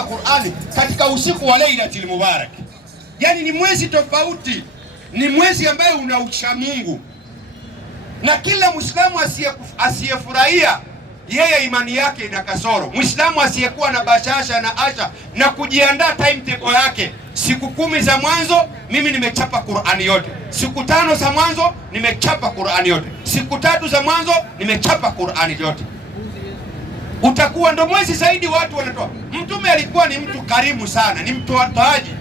Qur'ani katika usiku wa Lailatul Mubarak. Yani ni mwezi tofauti, ni mwezi ambaye una ucha Mungu, na kila Muislamu asiyefurahia yeye imani yake ina kasoro. Muislamu asiyekuwa na bashasha na asha na kujiandaa timetable yake, siku 10 za mwanzo mimi nimechapa Qur'ani yote, siku 5 za mwanzo nimechapa Qur'ani yote, siku 3 za mwanzo nimechapa Qur'ani yote, utakuwa ndo mwezi zaidi watu wanatoa. Mtume alikuwa ni mtu karimu sana, ni mtoaji.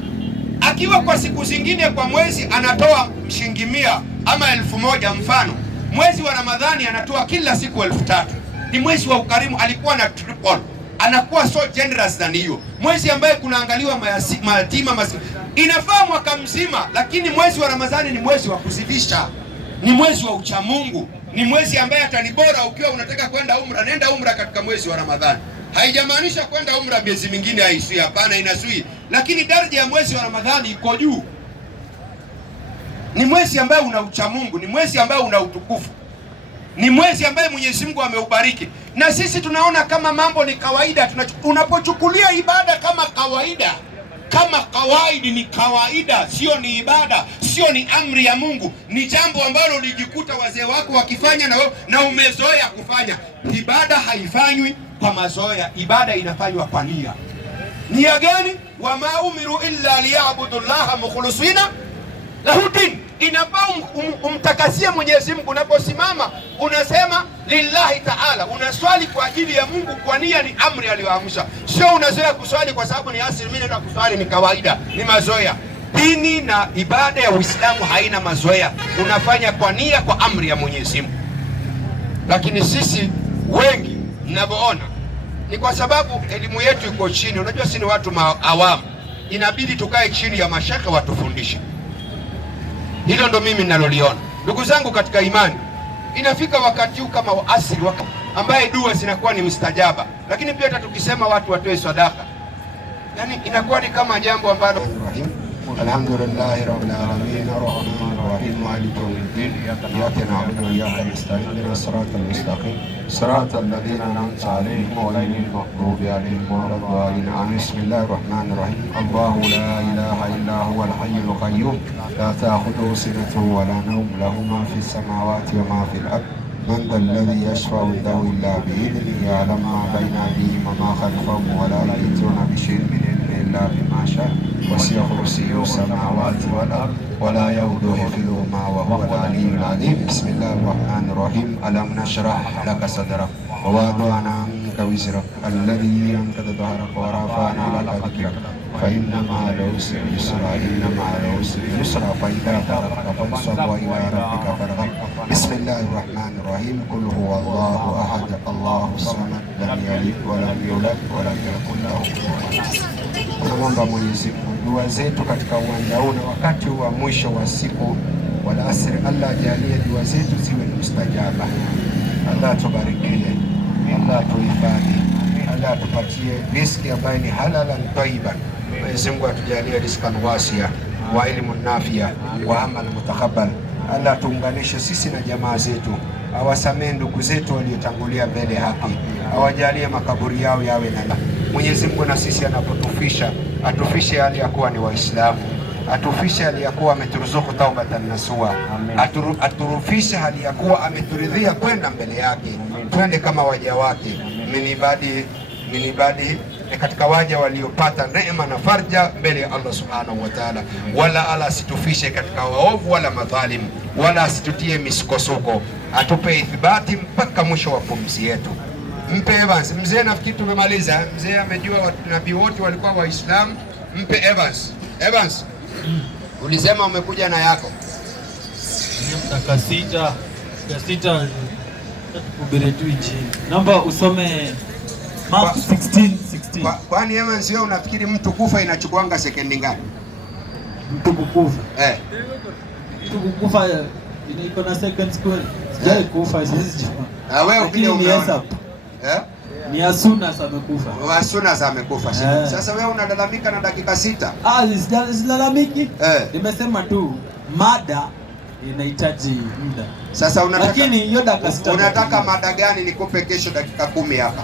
Akiwa kwa siku zingine kwa mwezi anatoa shilingi 100 ama 1000, mfano mwezi wa Ramadhani anatoa kila siku 3000. Ni mwezi wa ukarimu, alikuwa na triple, anakuwa so generous than hiyo. Mwezi ambaye kunaangaliwa mayatima inafaa mwaka mzima, lakini mwezi wa Ramadhani ni mwezi wa kuzidisha, ni mwezi wa uchamungu, ni mwezi ambaye hata ni bora ukiwa unataka kwenda umra, nenda umra katika mwezi wa Ramadhani. Haijamaanisha kwenda umra miezi mingine haisui, hapana, inasui, lakini daraja ya mwezi wa Ramadhani iko juu. Ni mwezi ambaye una uchamungu, ni mwezi ambaye una utukufu, ni mwezi ambaye Mwenyezi Mungu ameubariki. Na sisi tunaona kama mambo ni kawaida. Unapochukulia ibada kama kawaida, kama kawaidi, ni kawaida, sio ni ibada, sio ni amri ya Mungu, ni jambo ambalo ulijikuta wazee wako wakifanya na umezoea kufanya. Ibada haifanywi kwa mazoea, ibada inafanywa kwa nia. Nia gani? Wama umiru illa liyabudu llaha mukhlisina lahu din. Inafaa umtakasie Mwenyezi Mungu. Unaposimama unasema lillahi ta'ala, unaswali kwa ajili ya Mungu kwa nia, ni amri aliyoamsha. Sio unazoea kuswali kwa sababu ni asili, mimi naenda kuswali ni kawaida, ni mazoea. Dini na ibada ya Uislamu haina mazoea, unafanya kwa nia, kwa amri ya Mwenyezi Mungu. Lakini sisi wengi mnavyoona ni kwa sababu elimu yetu iko chini. Unajua sisi ni watu awamu, inabidi tukae chini ya mashaka watufundishe. Hilo ndo mimi ninaloliona. Ndugu zangu katika imani, inafika wakati huu kama wa asili, ambaye dua zinakuwa ni mustajaba, lakini pia hata tukisema watu watoe sadaka, yani inakuwa ni kama jambo ambalo alhamdulillahi rabbil alamin arrahmanir rahim maliki yawmiddin iyyaka na'budu wa iyyaka nasta'in ihdinas siratal mustaqim siratal ladzina an'amta alayhim ghayril maghdubi alayhim waladdallin. Bismillahir rahmanir rahim. Allahu la ilaha illa huwal hayyul qayyum la ta'khudhuhu sinatun wa la nawm lahu ma fis samawati wa ma fil ard من ذا الذي يشفع عنده إلا بإذنه يعلم ما بين أيديهم وما خلفهم ولا يحيطون بشيء من علمه إلا بما شاء وسع كرسيه السماوات والأرض ولا يؤوده حفظهما وهو العلي العظيم. بسم الله الرحمن الرحيم. ألم نشرح لك صدرك ووضعنا عنك وزرك الذي أنقض ظهرك ورفعنا لك ذكرك فإن مع العسر يسرا إن مع العسر يسرا فإذا فرغت فانصب وإلى ربك فارغب. بسم الله الرحمن الرحيم. قل هو الله أحد الله الصمد لم يلد ولم يولد ولم يكن له كفوا أحد. Tunamwomba Mwenyezi Mungu dua zetu katika uwanja huu na wakati wa mwisho wa siku wala asri, Allah ajalie dua zetu ziwe mustajaba. Allah tubarikie, Allah tuhifadhi, Allah tupatie riziki ambayo ni halalan tayyiban. Mwenyezi Mungu atujalie rizqan wasia wa ilmun nafia wa amal mutakabbal. Allah tuunganishe sisi na jamaa zetu, awasamee ndugu zetu waliotangulia mbele haki, awajalie makaburi yao yawe na Mwenyezi Mungu. Na sisi anapotufisha atufishe hali ya kuwa ni Waislamu, atufishe hali ya kuwa ameturuzuku taubatan nasua, aturufishe hali ya kuwa ameturidhia kwenda mbele yake, twende kama waja wake, minibadi katika waja waliopata neema na farja mbele ya Allah subhanahu wa ta'ala. Wala ala asitufishe katika waovu wala madhalimu, wala asitutie misukosuko, atupe ithibati mpaka mwisho wa pumzi yetu. Mpe Evans. Mzee nafikiri tumemaliza. Mzee amejua nabii wote walikuwa Waislamu. Mpe Evans. Evans, ulisema umekuja na yako kasita kubere tu chini. Naomba usome Mark 16:16. Kwani Evans wewe unafikiri mtu kufa inachukuanga sekendi ngapi? Mtu kukufa? Mtu kukufa iko na seconds kweli. Sijai kufa sisi. Wewe ukija umeona. Ni Asuna amekufa. Asuna amekufa. Sasa wewe unalalamika na dakika 6. Silalamiki. Nimesema tu mada inahitaji muda. Sasa unataka, lakini hiyo dakika 6 unataka mada gani nikupe kesho dakika 10 hapa?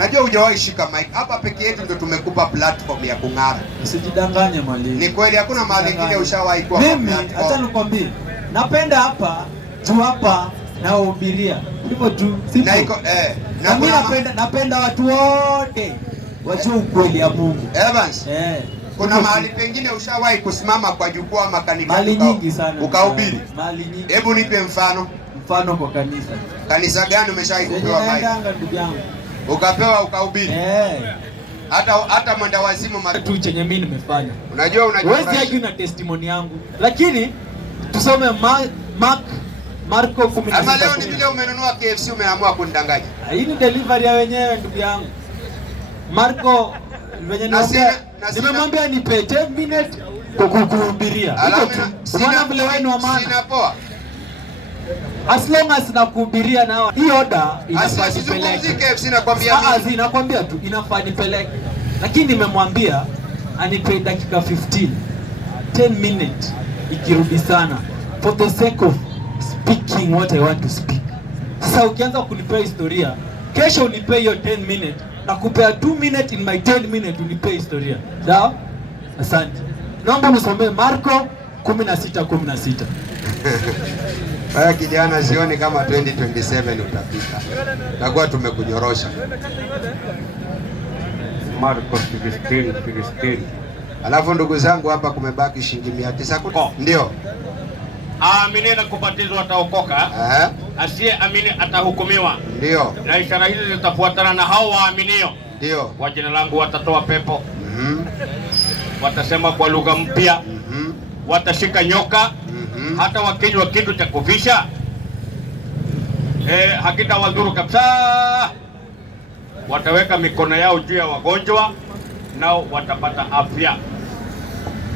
Najua hujawahi shika mic. Hapa peke yetu ndio tumekupa platform ya kung'ara. Usijidanganye mwalimu. Ni kweli hakuna mahali kingine ushawahi kuwa kwa platform. Mimi hata nikwambie, napenda hapa tu hapa na uhubiria. Hivyo tu. Na iko na mimi napenda watu wote wajue ukweli ya Mungu. Evans. Kuna mahali pengine ushawahi kusimama kwa jukwaa ama kanisani? Mahali nyingi sana. Ukahubiri? Mahali nyingi. Hebu nipe mfano. Mfano kwa kanisa. Kanisa gani umeshawahi kupewa mic? Ndugu yangu. Ukapewa ukahubiri? Hata mwenda wazimu tu chenye mimi nimefanya. Unajua wewe siaje na testimony yangu. Lakini tusome Marko 16. Ama leo ni vile umenunua KFC umeamua kunidanganya. Hii ni delivery ya wenyewe ndugu yangu. Marko venye nimemwambia nipe 10 minutes kukuhubiria. Unaona vile wewe ni wa maana. Sina poa. As long as nakuhubiria nao hii order inafaa nipeleke. KFC nakwambia mimi. Nakwambia tu inafaa nipeleke. Lakini nimemwambia anipe dakika 15. 10 minutes ikirudi sana for the sake of speaking what I want to speak. Sasa ukianza kunipea historia, kesho unipe hiyo 10 minutes na kupea 2 minutes in my 10 minutes unipe historia. Sawa? Asante. Naomba nisomee Marko 16:16. Haya kijana, sioni kama 2027 utafika. Takuwa tumekunyorosha. Marko 16:16. Alafu ndugu zangu hapa kumebaki shilingi 900. Ndio. Aamini na kubatizwa ataokoka. Asiye amini atahukumiwa. Ndio. Na ishara hizi zitafuatana na hao waaminio. Ndio. Kwa jina langu watatoa pepo. Watasema kwa lugha mpya. Watashika nyoka. Hata wakinywa kitu cha kufisha hakitawadhuru kabisa. Wataweka mikono yao juu ya wagonjwa nao watapata afya.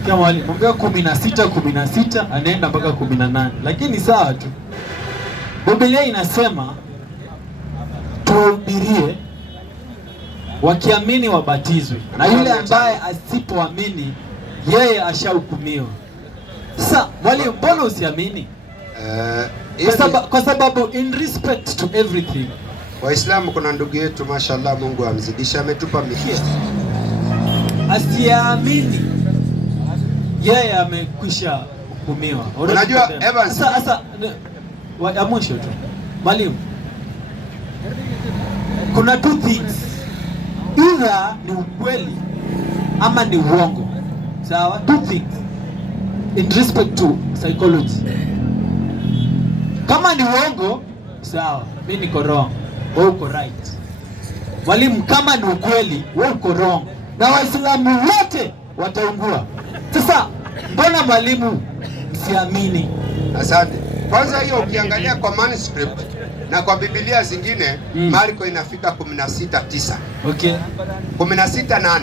Kama walimwambia 16 anaenda mpaka 18. Lakini sawa tu. Biblia inasema tuwahubirie, wakiamini wabatizwe, na yule ambaye asipoamini yeye ashahukumiwa. Sasa mwalimu, mbona usiamini? Kwa sababu in respect to everything. Waislamu kuna ndugu yetu mashallah, Mungu amzidisha, ametupa mikia. Asiamini yeye amekwisha hukumiwa. Unajua Evans, sasa ya mwisho tu mwalimu, kuna two things, either ni ukweli ama ni uongo. Sawa? Two things in respect to psychology. Kama ni uongo, sawa, mimi niko wrong, wewe uko right. Mwalimu, kama ni ukweli, wewe uko wrong, na Waislamu wote wataungua. Sasa mbona mwalimu msiamini? Asante. Kwanza hiyo ukiangalia kwa manuscript na kwa Biblia zingine Marko inafika 16:9. Okay. 16:8.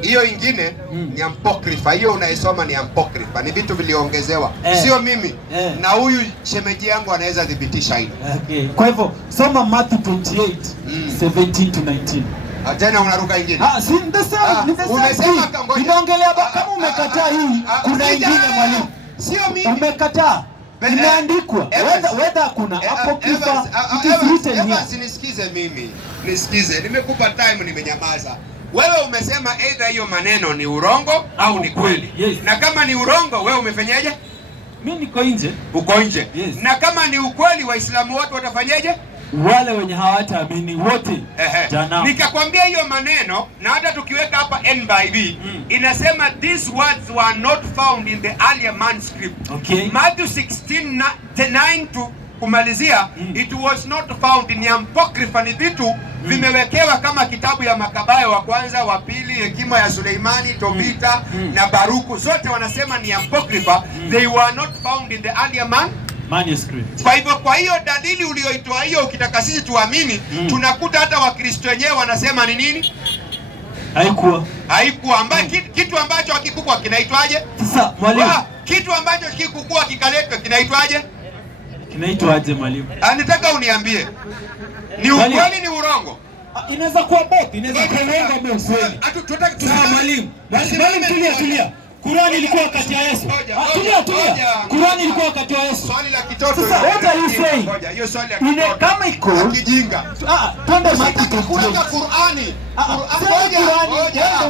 Hiyo ingine ni apocrypha. Hiyo unaisoma ni apocrypha. Ni vitu viliongezewa. Sio mimi. Na huyu shemeji yangu anaweza dhibitisha hilo. Okay. Kwa hivyo soma Matthew 28:17 to 19. Tena unaruka ingine. Si ndasema ninaongelea kama umekataa hii, kuna ingine mwalimu. Sio mimi. Umekataa. Imeandikwa. Whether kuna apocrypha, it is written here. Nisikize mimi. Nisikize. Nimekupa time nimenyamaza. Wewe umesema either hiyo maneno ni urongo au ni kweli. Yes. Na kama ni urongo wewe umefanyaje? Mimi niko nje. Uko nje. Yes. Na kama ni ukweli Waislamu wote watafanyaje? Wale wenye hawataamini wote. Nikakwambia hiyo maneno, na hata tukiweka hapa NIV inasema these words were not found in the earlier manuscript. Okay. Matthew 16:9 to kumalizia it was not found in apocrypha. Ni vitu vimewekewa kama kitabu ya Makabayo wa kwanza, wa pili, hekima ya Suleimani, Tobita na Baruku, zote wanasema ni apocrypha. They were not found in the earlier manuscript. Kwa hivyo, kwa hiyo dalili ulioitoa hiyo, ukitaka sisi tuamini, tunakuta hata Wakristo wenyewe wanasema ni nini? Haikuwa ambaye kitu ambacho hakikukua kinaitwaje? Sasa mwalimu, kitu ambacho kikukua kikaletwa kinaitwaje? Kinaitwaje mwalimu? Nataka uniambie. Ni ukweli ni urongo? Inaweza kuwa both, inaweza kuwa urongo au ukweli. Tunataka mwalimu. Mwalimu tulia. Qur'an ilikuwa wakati wa Yesu. Tulia. Qur'an ilikuwa wakati wa Yesu. Swali la kitoto. Sasa what are you saying? Hiyo swali ya kitoto. Kama iko kijinga. Twende Matthew kuweka Qur'ani. Qur'ani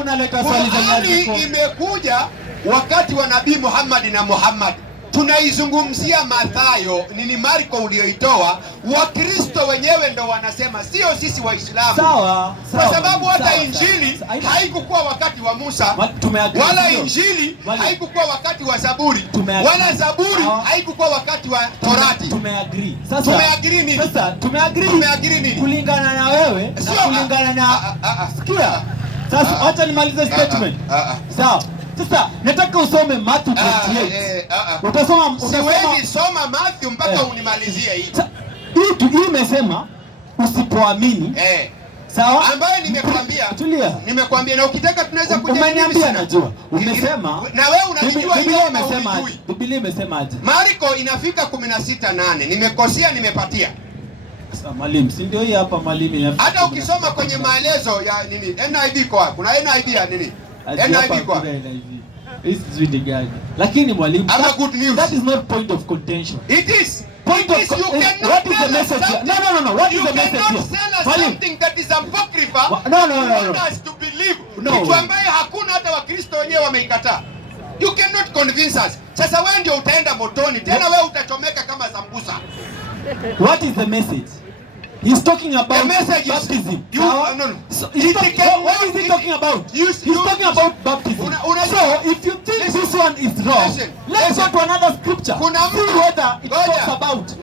unaleta swali za Qur'ani imekuja wakati wa Nabii Muhammad na Muhammad. Tunaizungumzia Mathayo, ni Marko ulioitoa. Wakristo wenyewe ndo wanasema, sio sisi Waislamu. Sawa. Kwa sababu hata Injili haikukuwa wakati wa Musa, wala Injili haikukuwa wakati wa Zaburi, wala Zaburi haikukuwa wakati wa Torati. Tumeagree. Sasa tumeagree nini? Sasa tumeagree nini? Kulingana na wewe na kulingana na sikia. Sasa acha nimalize statement. Sawa. Sasa nataka usome Matthew 28. Utasoma siwezi soma Matthew mpaka unimalizie hii. Hii imesema usipoamini. Sawa? Ambaye nimekwambia. Tulia. Nimekwambia na ukitaka tunaweza kujadili. Umeniambia najua. Umesema na wewe unajua Biblia imesema aje? Biblia imesema aje? Marko inafika 16:8. Nimekosea nimepatia. Sasa mwalimu, si ndio hii hapa mwalimu inafika. Hata ukisoma kwenye maelezo ya nini? NIV kwa kuna NIV ya nini? NIV kwa This is really gani. Lakini mwalimu, that is not point of contention. It is. Point of what is the message here? No. What is the message here? You cannot sell us something that is apocryphal. No. Want us to believe. Kitu ambaye hakuna hata Wakristo wenyewe wameikataa. You cannot convince us. Sasa wewe ndio utaenda motoni. Tena wewe utachomeka kama sambusa. What is the message? He's talking about the message baptism. No. So, what is he talking about? He's talking about baptism. So if you think this one is wrong, let's go to another scripture. See whether it talks about